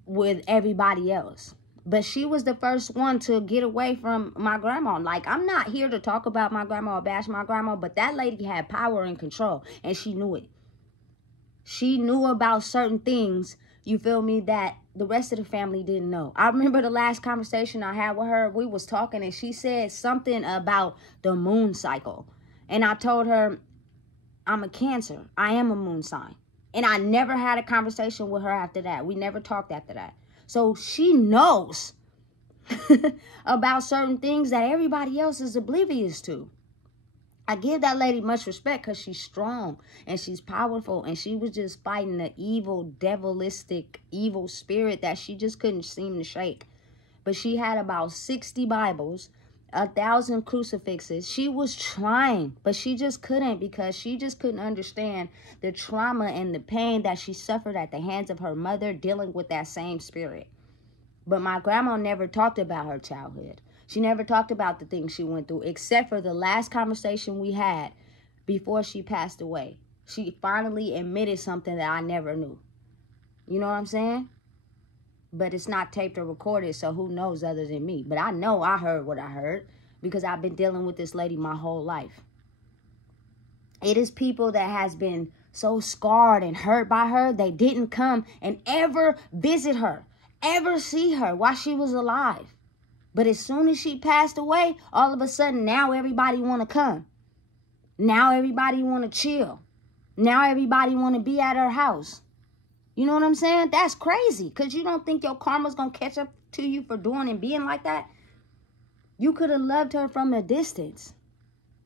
with everybody else. But she was the first one to get away from my grandma. Like, I'm not here to talk about my grandma or bash my grandma, but that lady had power and control, and she knew it. She knew about certain things, you feel me, that the rest of the family didn't know. I remember the last conversation I had with her, we was talking, and she said something about the moon cycle. And I told her, I'm a Cancer. I am a moon sign. And I never had a conversation with her after that. We never talked after that. So she knows about certain things that everybody else is oblivious to. I give that lady much respect because she's strong and she's powerful, and she was just fighting the evil, devilistic, evil spirit that she just couldn't seem to shake. But she had about 60 Bibles, 1,000 crucifixes. She was trying, but she just couldn't, because she just couldn't understand the trauma and the pain that she suffered at the hands of her mother dealing with that same spirit. But my grandma never talked about her childhood. She never talked about the things she went through, except for the last conversation we had before she passed away. She finally admitted something that I never knew. You know what I'm saying? But it's not taped or recorded, so who knows other than me. But I know I heard what I heard, because I've been dealing with this lady my whole life. It is people that has been so scarred and hurt by her, they didn't come and ever visit her, ever see her while she was alive. But as soon as she passed away, all of a sudden, now everybody want to come. Now everybody want to chill. Now everybody want to be at her house. You know what I'm saying? That's crazy, because you don't think your karma's going to catch up to you for doing and being like that? You could have loved her from a distance,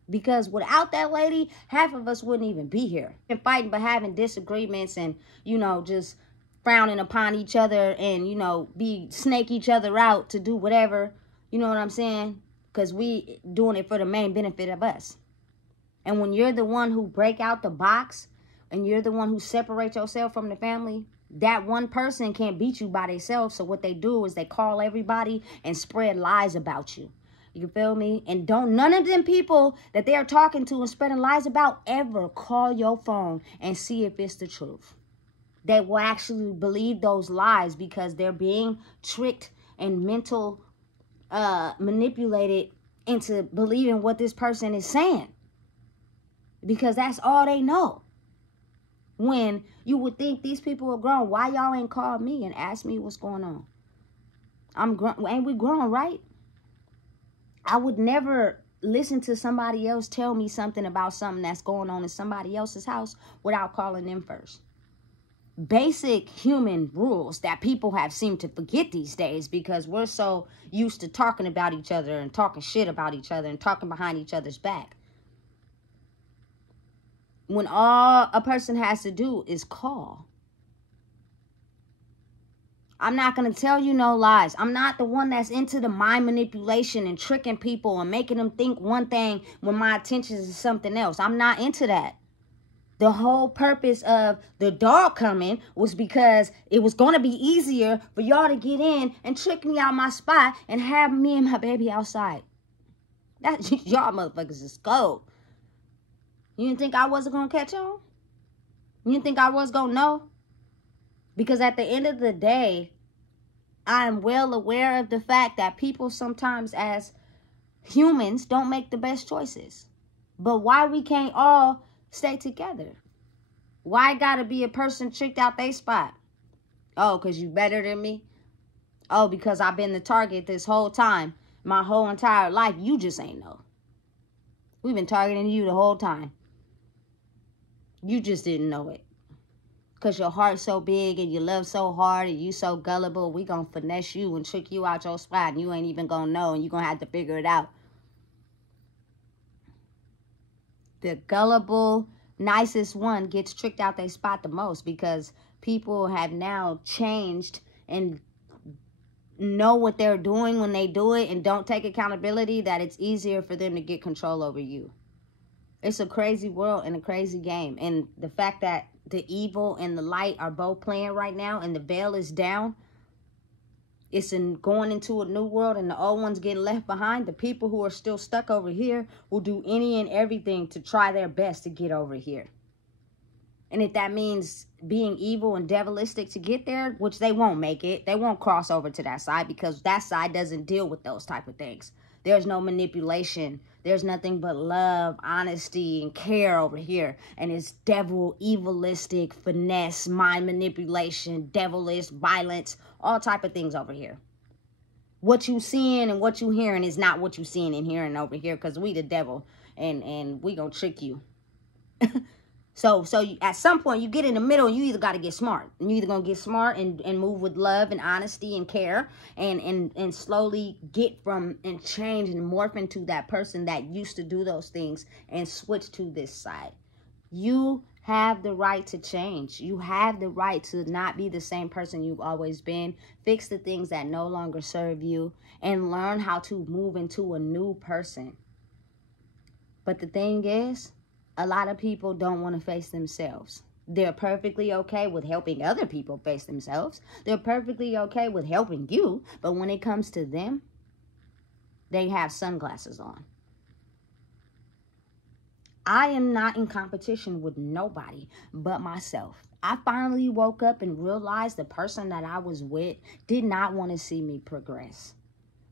because without that lady, half of us wouldn't even be here. And fighting but having disagreements and, you know, just frowning upon each other and, you know, snake each other out to do whatever. You know what I'm saying? Because we doing it for the main benefit of us. And when you're the one who break out the box, and you're the one who separates yourself from the family, that one person can't beat you by themselves. So what they do is they call everybody and spread lies about you. You feel me? And don't none of them people that they're talking to and spreading lies about ever call your phone and see if it's the truth. They will actually believe those lies, because they're being tricked and manipulated into believing what this person is saying, because that's all they know. When you would think these people are grown, why y'all ain't called me and asked me what's going on? Ain't we grown, right? I would never listen to somebody else tell me something about something that's going on in somebody else's house without calling them first. Basic human rules that people have seemed to forget these days, because we're so used to talking about each other and talking shit about each other and talking behind each other's back, when all a person has to do is call. I'm not going to tell you no lies. I'm not the one that's into the mind manipulation and tricking people and making them think one thing when my attention is something else. I'm not into that. The whole purpose of the dog coming was because it was going to be easier for y'all to get in and trick me out my spot and have me and my baby outside. That y'all motherfuckers is cold. You didn't think I wasn't going to catch on? You didn't think I was going to know? Because at the end of the day, I am well aware of the fact that people sometimes as humans don't make the best choices. But why we can't all stay together? Why gotta be a person tricked out their spot? Oh, because you better than me? Oh, because I've been the target this whole time. My whole entire life. You just ain't know. We've been targeting you the whole time. You just didn't know it. because your heart's so big and you love so hard and you so gullible, we gonna finesse you and trick you out your spot and you ain't even gonna know and you gonna have to figure it out. The gullible, nicest one gets tricked out their spot the most because people have now changed and know what they're doing when they do it and don't take accountability, that it's easier for them to get control over you. It's a crazy world and a crazy game. And the fact that the evil and the light are both playing right now and the veil is down, it's going into a new world and the old ones getting left behind. The people who are still stuck over here will do any and everything to try their best to get over here. And if that means being evil and devilistic to get there, which they won't make it, they won't cross over to that side because that side doesn't deal with those type of things. There's no manipulation. There's nothing but love, honesty, and care over here. And it's devil, evilistic, finesse, mind manipulation, devilish, violence, all type of things over here. What you seeing and what you hearing is not what you seeing and hearing over here because we the devil and we gonna trick you. So at some point, you get in the middle and you either got to get smart. And you either going to get smart and move with love and honesty and care and slowly get from and change and morph into that person that used to do those things and switch to this side. You have the right to change. You have the right to not be the same person you've always been. Fix the things that no longer serve you and learn how to move into a new person. But the thing is, a lot of people don't want to face themselves. They're perfectly okay with helping other people face themselves. They're perfectly okay with helping you. But when it comes to them, they have sunglasses on. I am not in competition with nobody but myself. I finally woke up and realized the person that I was with did not want to see me progress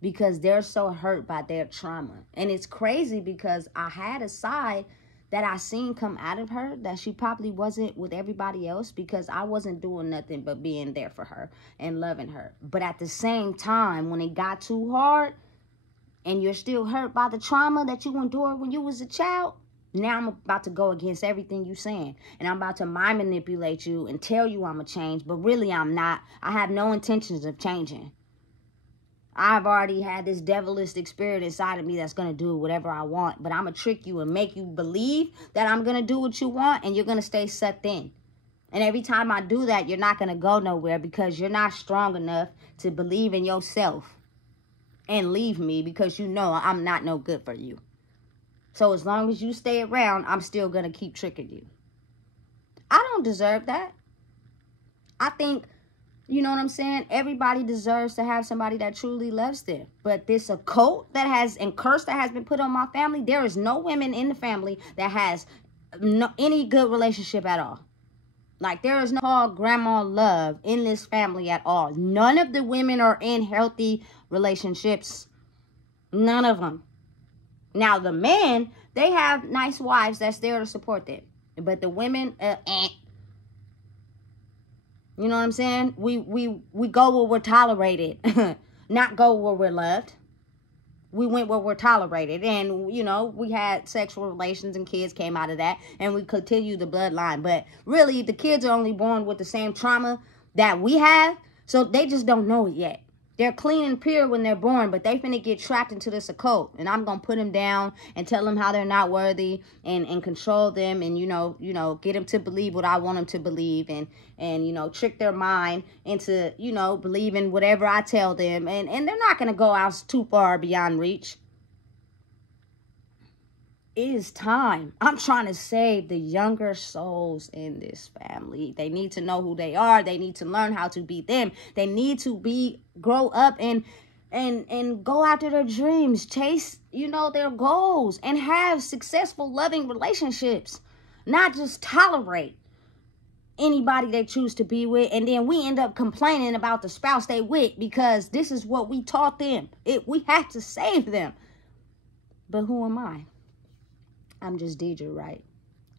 because they're so hurt by their trauma. And it's crazy because I had a side that I seen come out of her that she probably wasn't with everybody else because I wasn't doing nothing but being there for her and loving her. But at the same time, when it got too hard and you're still hurt by the trauma that you endured when you was a child, now I'm about to go against everything you saying. And I'm about to mind manipulate you and tell you I'm a change, but really I'm not. I have no intentions of changing. I've already had this devilistic spirit inside of me that's going to do whatever I want. But I'm going to trick you and make you believe that I'm going to do what you want. And you're going to stay sucked in. And every time I do that, you're not going to go nowhere because you're not strong enough to believe in yourself. And leave me because you know I'm not no good for you. So as long as you stay around, I'm still going to keep tricking you. I don't deserve that. I think... You know what I'm saying? Everybody deserves to have somebody that truly loves them. But this occult that has and curse that has been put on my family, there is no women in the family that has any good relationship at all. Like there is no grandma love in this family at all. None of the women are in healthy relationships. None of them. Now the men, they have nice wives that's there to support them. But the women, You know what I'm saying? We go where we're tolerated, not go where we're loved. We went where we're tolerated. And, you know, we had sexual relations and kids came out of that. And we continue the bloodline. But really, the kids are only born with the same trauma that we have. So they just don't know it yet. They're clean and pure when they're born, but they finna get trapped into this occult. And I'm gonna put them down and tell them how they're not worthy and control them and, you know, get them to believe what I want them to believe and you know, trick their mind into, you know, believing whatever I tell them. And they're not gonna go out too far beyond reach. It is time. I'm trying to save the younger souls in this family. They need to know who they are. They need to learn how to be them. They need to grow up and go after their dreams, chase, you know, their goals and have successful, loving relationships. Not just tolerate anybody they choose to be with. And then we end up complaining about the spouse they with because this is what we taught them. We have to save them. But who am I? I'm just Deidre, right?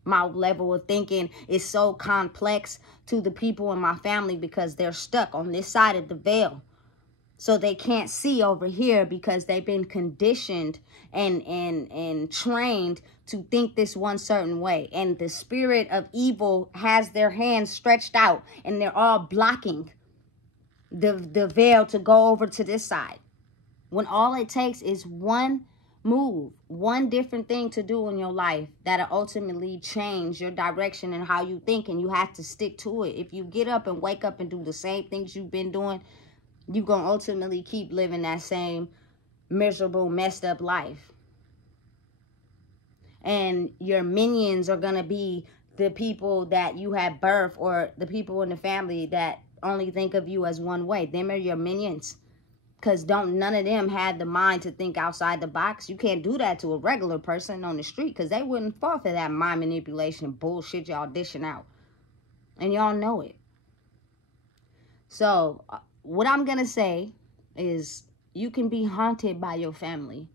My level of thinking is so complex to the people in my family because they're stuck on this side of the veil. So they can't see over here because they've been conditioned and trained to think this one certain way. And the spirit of evil has their hands stretched out and they're all blocking the veil to go over to this side. When all it takes is one move, one different thing to do in your life that'll ultimately change your direction and how you think, and you have to stick to it. If you get up and wake up and do the same things you've been doing, you're going to ultimately keep living that same miserable, messed up life. And your minions are going to be the people that you have birthed, or the people in the family that only think of you as one way. Them are your minions. Because none of them had the mind to think outside the box. You can't do that to a regular person on the street, because they wouldn't fall for that mind manipulation bullshit y'all dishing out. And y'all know it. So what I'm going to say is, you can be haunted by your family.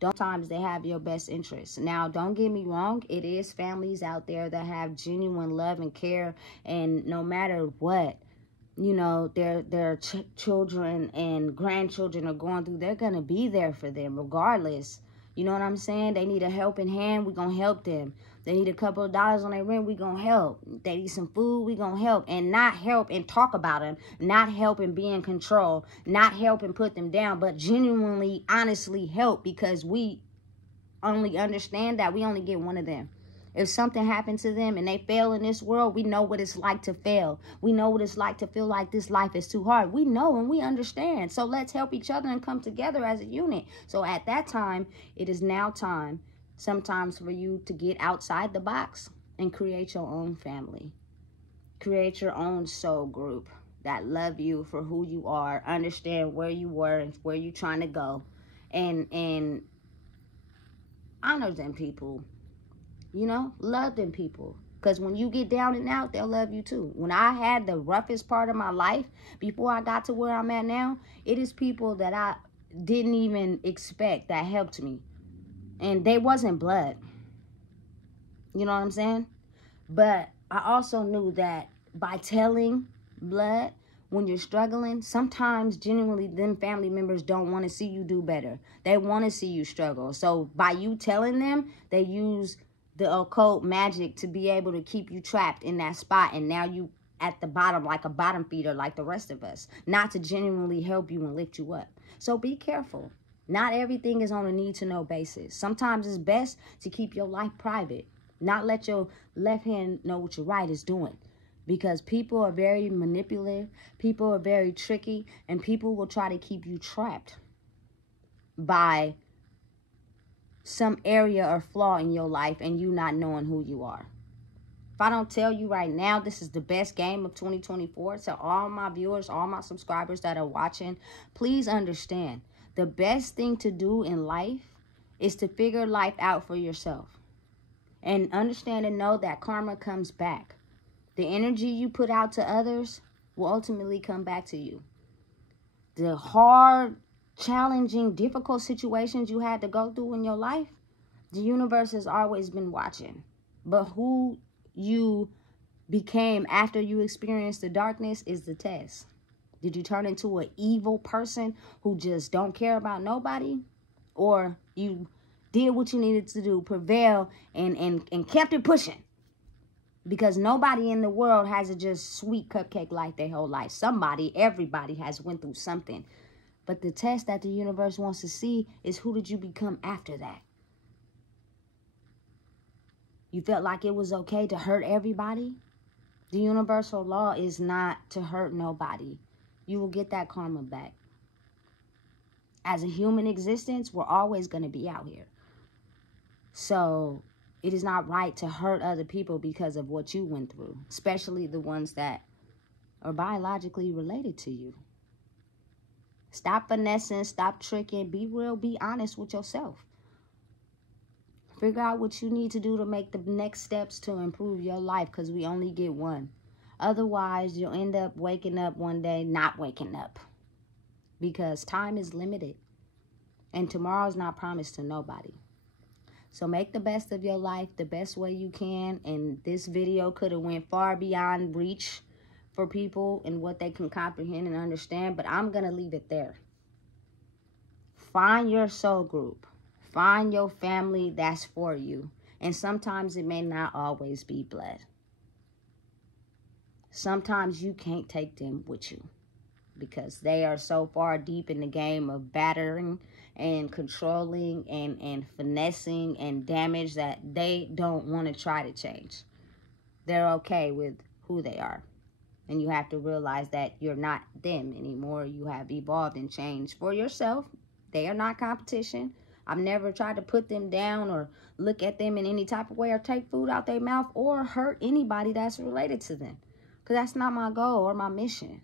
Sometimes they have your best interests. Now, don't get me wrong. It is families out there that have genuine love and care. And no matter what, you know, their children and grandchildren are going through, they're going to be there for them regardless. You know what I'm saying? They need a helping hand, we're going to help them. They need a couple of dollars on their rent, we're going to help. They need some food, we're going to help. And not help and talk about them. Not help and be in control. Not help and put them down. But genuinely, honestly help, because we only understand that we only get one of them. If something happened to them and they fail in this world, we know what it's like to fail. We know what it's like to feel like this life is too hard. We know and we understand. So let's help each other and come together as a unit. So at that time, it is now time sometimes for you to get outside the box and create your own family. Create your own soul group that love you for who you are, understand where you were and where you're trying to go, and honor them people. You know, love them people. Because when you get down and out, they'll love you too. When I had the roughest part of my life, before I got to where I'm at now, it is people that I didn't even expect that helped me. And they wasn't blood. You know what I'm saying? But I also knew that by telling blood, when you're struggling, sometimes genuinely them family members don't want to see you do better. They want to see you struggle. So by you telling them, they use the occult magic to be able to keep you trapped in that spot. And now you at the bottom, like a bottom feeder, like the rest of us. Not to genuinely help you and lift you up. So be careful. Not everything is on a need-to-know basis. Sometimes it's best to keep your life private. Not let your left hand know what your right is doing. Because people are very manipulative. People are very tricky. And people will try to keep you trapped by some area or flaw in your life and you not knowing who you are. If I don't tell you right now, this is the best game of 2024. To all my viewers, all my subscribers that are watching, please understand, the best thing to do in life is to figure life out for yourself. And understand and know that karma comes back. The energy you put out to others will ultimately come back to you. The hard, challenging, difficult situations you had to go through in your life, the universe has always been watching. But who you became after you experienced the darkness is the test. Did you turn into an evil person who just don't care about nobody? Or you did what you needed to do, prevail, and kept it pushing? Because nobody in the world has a just sweet cupcake life their whole life. Everybody has went through something. But the test that the universe wants to see is, who did you become after that? You felt like it was okay to hurt everybody? The universal law is not to hurt nobody. You will get that karma back. As a human existence, we're always going to be out here. So it is not right to hurt other people because of what you went through, especially the ones that are biologically related to you. Stop finessing, stop tricking, be real, be honest with yourself. Figure out what you need to do to make the next steps to improve your life, because we only get one. Otherwise, you'll end up waking up one day not waking up, because time is limited and tomorrow's not promised to nobody. So make the best of your life the best way you can. And this video could have went far beyond reach for people and what they can comprehend and understand, but I'm going to leave it there. Find your soul group. Find your family that's for you. And sometimes it may not always be blood. Sometimes you can't take them with you because they are so far deep in the game of battering and controlling and finessing and damage that they don't want to try to change. They're okay with who they are. And you have to realize that you're not them anymore. You have evolved and changed for yourself. They are not competition. I've never tried to put them down or look at them in any type of way or take food out their mouth or hurt anybody that's related to them. Because that's not my goal or my mission.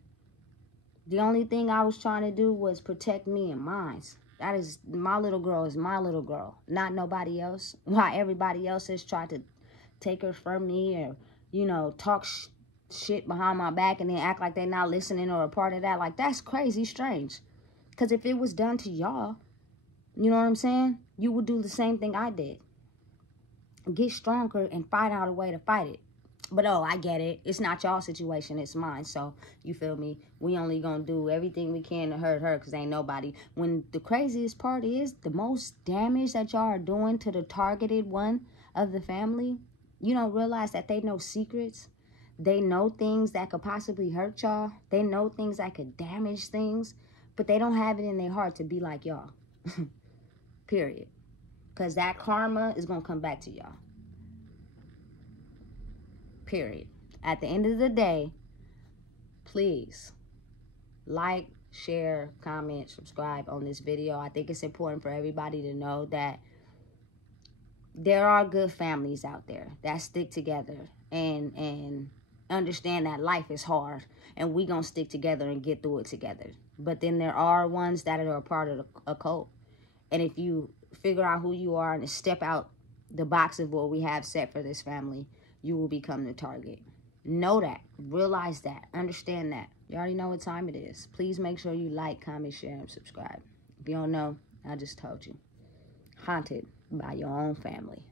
The only thing I was trying to do was protect me and mine. That is, my little girl is my little girl, not nobody else. Why everybody else has tried to take her from me or, you know, talk shit behind my back and then act like they're not listening or a part of that. Like, that's crazy strange. Because if it was done to y'all, you know what I'm saying? You would do the same thing I did. Get stronger and find out a way to fight it. But, oh, I get it. It's not y'all situation. It's mine. So, you feel me? We only gonna do everything we can to hurt her because ain't nobody. When the craziest part is, the most damage that y'all are doing to the targeted one of the family, you don't realize that they know secrets. They know things that could possibly hurt y'all. They know things that could damage things. But they don't have it in their heart to be like y'all. Period. Because that karma is going to come back to y'all. Period. At the end of the day, please like, share, comment, subscribe on this video. I think it's important for everybody to know that there are good families out there that stick together and understand that life is hard and we gonna stick together and get through it together. But then there are ones that are a part of a cult. And if you figure out who you are and step out the box of what we have set for this family, you will become the target. Know that. Realize that. Understand that. You already know what time it is. Please make sure you like, comment, share, and subscribe. If you don't know, I just told you. Haunted by your own family.